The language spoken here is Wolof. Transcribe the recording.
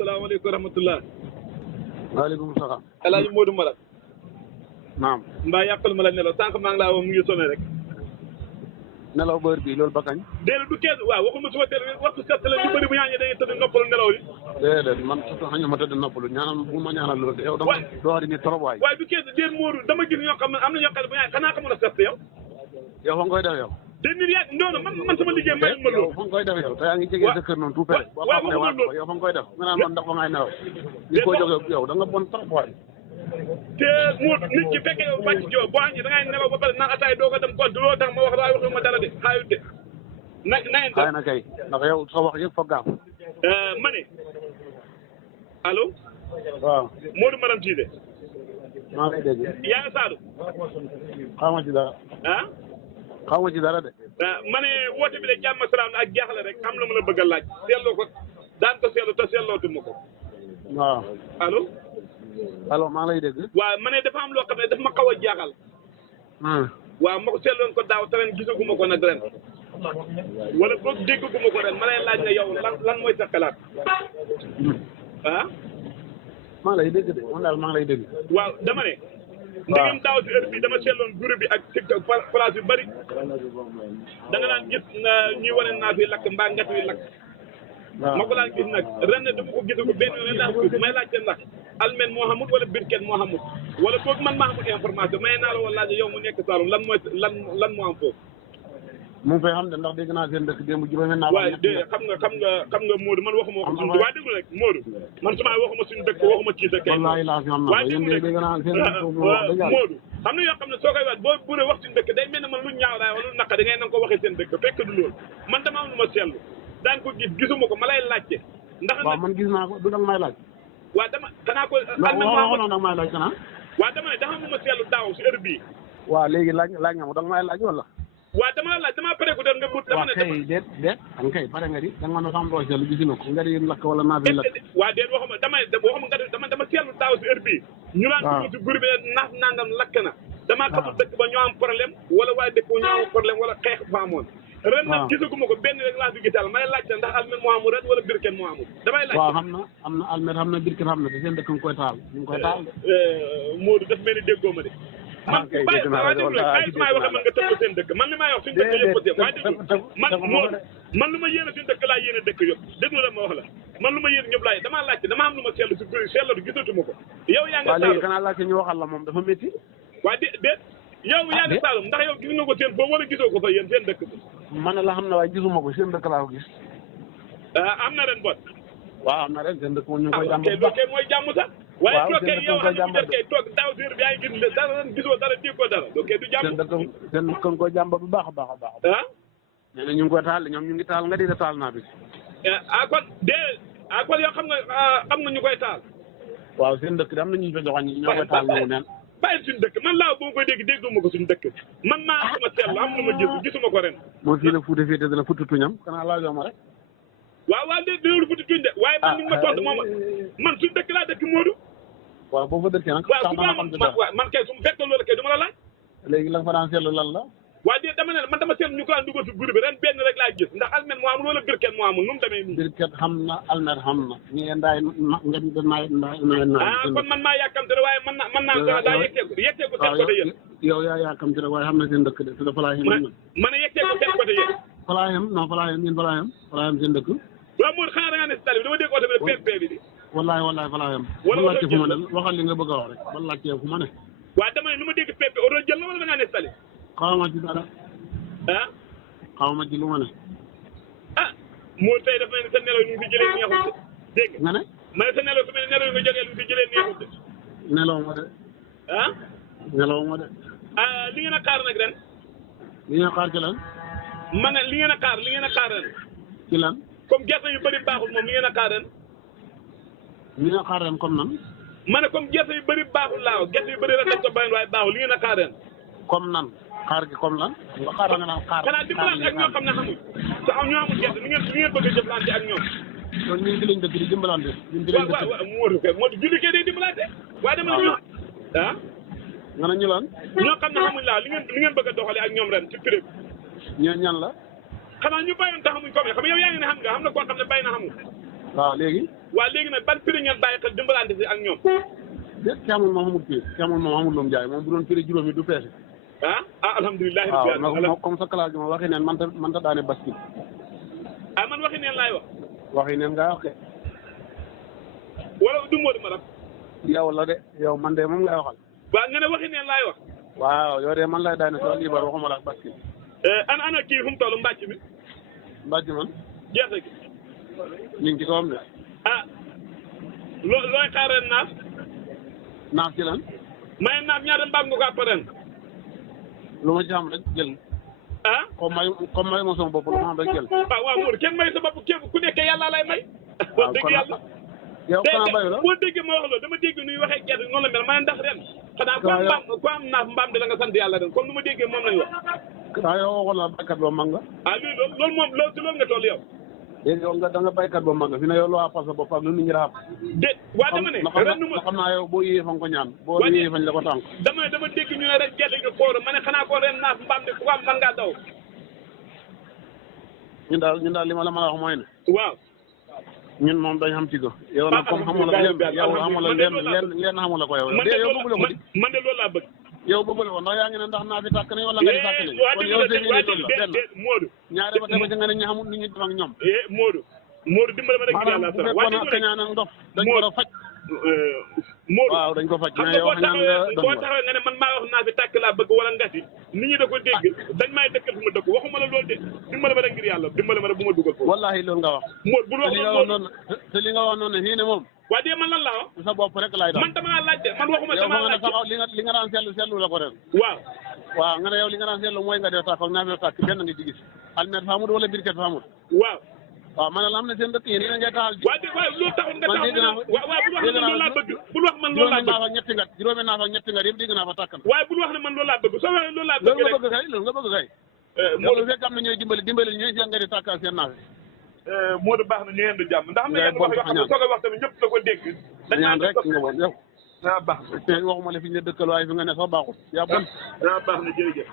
salaamaaleykum wa rahmatulah. waaleykum salaam. El Hadj Modou Mara. naam. mbaa yàqal ma la nelaw sànq maa ngi laa woo mu ngi sonné rek. nelaw ba heure bii loolu ba kañ. déedéet du kenn waaw waxuma suba teel waxtu set la ñu bëri bu ñaañee dañuy tëdd noppalu nelaw li. déedéet man xañ ma tëdd noppalu ñaanal bu ma ñaanal loolu de yow dama doo di ni trop waay. waaye du kenn déet Modou dama gis ñoo xam ne am na ñoo xam ne bu ñaañee xanaa xamul a set yow. yow fa nga koy def yow. te nit yaa non non man sama liggéey mayul ma loolu. yow fa nga koy def yow te yaa ngi jege sa kër noonu tout près. waaw boo xam ne waa yow fa nga koy def nga naan man ndax fa ngay nelaw. li ko jógee yow da nga bon trop waay. te Modou nit ki fekkee yow bàcc joo boo xam ne da ngay nelaw ba pare naan ataay doo ko dem compte loolu tax ma wax waaye waxuma dara de xaayut de na ngeen xëy na kay ndax yow sa wax yëpp fa gaaw. ma ne allo. waaw. Modou Maram Cissé. maa ngi lay dégg. yaa ngi Sadou. xaw ma ci dara. ah. xaw ma ci dara de. ma ne woote bi de jàmm salaam ak jaaxle rek am na ma la bëgg a laaj seetloo ko daan ko seetlu te seetlootuma ko. waaw. allo. allo maa ngi lay dégg. waaw ma ne dafa am loo xam ne daf ma xaw a jaaxal. waaw ma ko seetloon ko daaw te ren gisaguma ko nag ren. wala boog déggaguma ko ren ma lay laaj ne yow lan mooy sa xalaat. ah. maa ngi lay dégg de man daal maa ngi lay dégg. waaw dama ne. ndegam daaw si heure bi dama seetloon groupe bi ak TikTok place yu bëri da nga daan gis ñuy wane naat wi lakk mbaa ngat wi lakk. waaw ma ko daan gis nag ren ne dama ko gisagu benn yoon daan ko may laajte ndax almen moo xamut wala birket moo xamut wala boog man maa xamut information may naa la woon laaj yow mu nekk Saloum lan mooy lan moo am foofu. mu ngi fay xam ne ndax dégg naa seen dëkk démb juróomi naa. waaye de xam nga Modou man waxuma ko suñu waa déglu rek Modou man su ma waxuma suñu dëkk waxuma ci dëkk. wallaahi laa fi am na ko yéen de dégg naa seen dëkk Modou xam na yoo xam ne soo koy wax boo buree wax suñu dëkk day mel ne man lu ñaaw laay wala lu naqa da ngay nanga ko waxee seen dëkk fekk du loolu man dama am lu ma seetlu daan ko gis gisuma ko ma lay laajte. ndax waaw man gis naa ko du danga may laaj. waaw dama xanaa ko. waxoon danga may laaj xanaa. waaw dama ne dafa am lu ma seetlu daaw si heure bii. waaw léegi laaj nga ma danga may laaj wala. waaw dama laaj dama pare ko doon nga but dama ne waaw kay déet am kay pare nga di da nga ma xam loo seetlu gis na ko nga di lakk wala naa fi lakk. waaw déet waxuma nga dama seetlu daaw si heure bii. ñu naan dugg si groupe bi naaf nangam lakk na. damaa xamul dëkk ba ñoo am problème wala waaye dëkk ba ñoo am problème wala xeex fa amoon. ren nag gisaguma ko benn rek laa fi gisal may laajte ndax almet moo amul ren wala birken moo amul damay laajte. waaw am na almet xam na birken xam na te seen dëkk nga koy taal ñu ngi koy taal. Modou daf mel ni déggoo ma de. man bàyyi waaye déglu rek bàyyi su may waxee man nga tëb ko seen dëkk man li may wax suñu dëkk yëpp ko seen waaye déglu man lu ma yéene suñu dëkk laa yéene dëkk yëpp déglu la ma wax la man lu ma yéene ñëpp laay damaa laajte dama am lu ma seetlu si guri seetlu gisatuma ko yow yaa nga léegi kanaa laajte ñu waxal la moom dafa métti waaye déet yow yaa ngi Saloum ndax yow gis nga ko seen foofu wala gisoo ko fa yéen seen dëkk bi man la xam ne waaye gisuma ko seen dëkk laa ko gis am na ren bot waaw am na ren seen dëkk moom ñu koy jàmm kay mooy jàmm sax waaye toog kay yow xam nga kay toog daaw si heure bi yaa ngi gis dara gisoo dara déggoo dara donc du jàmm seen dëkk nga koy jàmbat bu baax a baax a baax nee na ñu ngi koy taal ñoom ñu ngi taal nga di da taal naa bi kon yow xam nga ñu koy taal waaw seen dëkk de am na ñu fa joxoon ñoo koy taal nangu neen bàyyi suñu dëkk man laa boo koy dégg dégguma ko suñu dëkk man maa am sama seetlu am lu ma gis gisuma ko ren moo fii la fuute féete dina futti tuñam xanaa laajoo ma rek waaw déedéelu futti tuñ de waaye man ni nga ma tontu moom man suñu dëkk laa dëkk Modou waaw boo fa dëkkee nag waaw man kay su mu fekkee loolu kay du ma la laaj léegi la nga fa daan seetlu lan la waaye déet dama ne man dama seetlu ñu ko daan dugal si groupe bi ren benn rek laa gis ndax almet moo amul wala birket moo amul nu mu demee nii birket xam na almet xam na ñi ndaay naay kon man maa yàkkamte rek waaye man naa daa yegteeku seen côté yéen yow yaa yàkkamte rek waaye xam na seen dëkk de te dafa laa yem ma ne yegteeku seen côté yéen falaa yem non falaa yem yéen falaa yem seen dëkk waaw Modou xanaa da ngaa ne si tali bi dama dégg oto bi rek PNP bi di wallaay falaa yem ba laajte fu ma ne waxal li nga bëgg a wax rek ba laajte fu ma ne waaw dama ne lu ma dégg PNP oto jël la wala da ngaa ne si tali xaw ma ci dara xaw ma ci lu ma ne Modou tey dafa mel ni sa nelaw yi nga fi jëlee neexut dégg nga ne ma ne sa nelaw su mel ne nelaw yi nga jógee lu fi jëlee neexut nelaw ma de nelaw ma de li ngeen a xaar nag ren li ngeen a xaar ci lan ma ne li ngeen a xaar ren ci lan comme gerte yu bëri baaxul moom li ngeen a xaar ren li ngeen a xaar ren comme nan ma ne comme gerte yu bëri baaxul laaw gerte yu bëri ren dañ ko bàyyi waaye baaxul li ngeen a xaar ren comme nan xaar gi comme lan nga xaaral nga naan xaar xanaa dimbalante ak ñoo xam ne xamuñ te am ñoo xamul gerte ni ngeen bëgg a jëflante ak ñoom kon ñun ci lañ dëkk di dimbalante ñun ci lañ dëkk waaw Modou julli kay day dimbalante waaye dama ne ñoo nga ne ñu lan ñoo xam ne xamuñ laaw li ngeen bëgg a doxale ak ñoom ren ci prix bi ñan la xanaa ñu bàyyoon te xamuñ comme xam yow yaa ngi ne xam na koo xam ne bay na xamul waaw léegi. waaw léegi nag ban prix ngeen bàyyi xel dimbalante si ak ñoom. déet Thiamoul moom amul prix Thiamoul moom amul lu mu jaay moom bu doon prix juróomi du peese. alhamdulilah. waaw nag comme sa classe bi ma waxi neen man ta daane bascule. man waxi neen laay wax. waxi neen ngaa wax de. wala du Modou Maram. yow la de yow man de moom ngay waxal. waaw nga ne waxi neen laay wax. waaw yow de man lay daane soo liibar waxuma la ak bascule. ana kii fu mu toll mbàcc mi. mbàcc man. gerte gi. ñu ngi ci kawam de. looy xaar ren naaf. naaf ci lan. may naaf ñaata mbaam nga ko àpp ren. lu ma ci xam rek jël. comme may ma sama bopp lu ma xam rek jël. waaw Mour kenn may sa bopp kenn ku nekk yàlla lay may. waaw dëgg yàlla. yow xanaa bayu la boo déggee ma wax loolu dama dégg nuy waxee gerte noonu la mel ma ne ndax ren. xanaa ku am naaf mbaam de la nga sant yàlla ren comme nu ma déggee moom lañ wax. waaw yow waxoon la baykat ba mag nga. loolu moom loolu si loolu nga toll yow. léegi yow da nga baykat ba mag nga fi ne yow loo appal sa bopp ak lu nit ñi raab. waa dama ne ren nu ma xam naa yow boo yéexee fa nga ko ñaan. boo yéexee fañ la ko tànk. dama dégg ñu ne rek gerte gi foor ma ne xanaa ko ren naaf mbaam de ku am man ngaa daw. ñun daal li ma la mën a wax mooy ne. waaw. ñun moom dañ xam ci go. yow nag comme xamula yow xamula leen xamula ko yow. yow bëggule ko di. man de loolu laa bëgg. yow bëggule ko ndax yaa ngi ne ndax naa fi tàkk nañ wala nga di tàkk nañ. kon yow seen yéene loolu la benn Modou. ñaare ba tey ba nga ne ñu xamul ni ñu def ak ñoom. Modou dimbale ma rek. maanaam bu fekkoon ak kañaan ak ndof dañ ko war a faj. Modou waaw dañ ko faj xam mais yow xañaan nga doon boo taxawee nga ne man maa wax naa fi tàkk laa bëgg wala ngati nit ñi da ko dégg dañ maay dëkkal fu ma dëkk waxuma la loolu de dimbale ma rek ngir yàlla dimbale ma rek bu ma dugal foofu. wallahi loolu nga wax. Modou bul wax loolu te li nga wax noonu ne fii ne moom. waa dee man lan laa wax. sa bopp rek laay daal man dama laajte man waxuma yow dama nga ne laajte sax li nga daan seetlu la ko ren. waaw nga ne yow li nga daan seetlu mooy nga def tàkk ak naa fi tàkk benn nga ci gis. almet faamut wala birket faamut. waaw man la am na seen dëkk yéen ngay taxal. waaw loolu taxul nga taxaw bul wax ne man loolu laa bëgg. bul wax man loolu laa bëgg juróomi naaf ak ñetti ngat yëpp dégg naa fa tàkkan. waaye bul wax ne man loolu laa bëgg soo waxee loolu laa bëgg rek loolu nga bëgg kay. loolu fekk am na ñooy dimbali ñooy seen nga di tàkkal seen naaf. Modou baax na ñu yendu jàmm ndax am na yenn wax yoo xam ne soo ko wax tamit ñëpp da ko dégg. ñaan rek nga bon yow. baax waxuma la fi ñu dëkkal waaye fi nga ne sax baaxul yaa bon. baax na jërëjëf.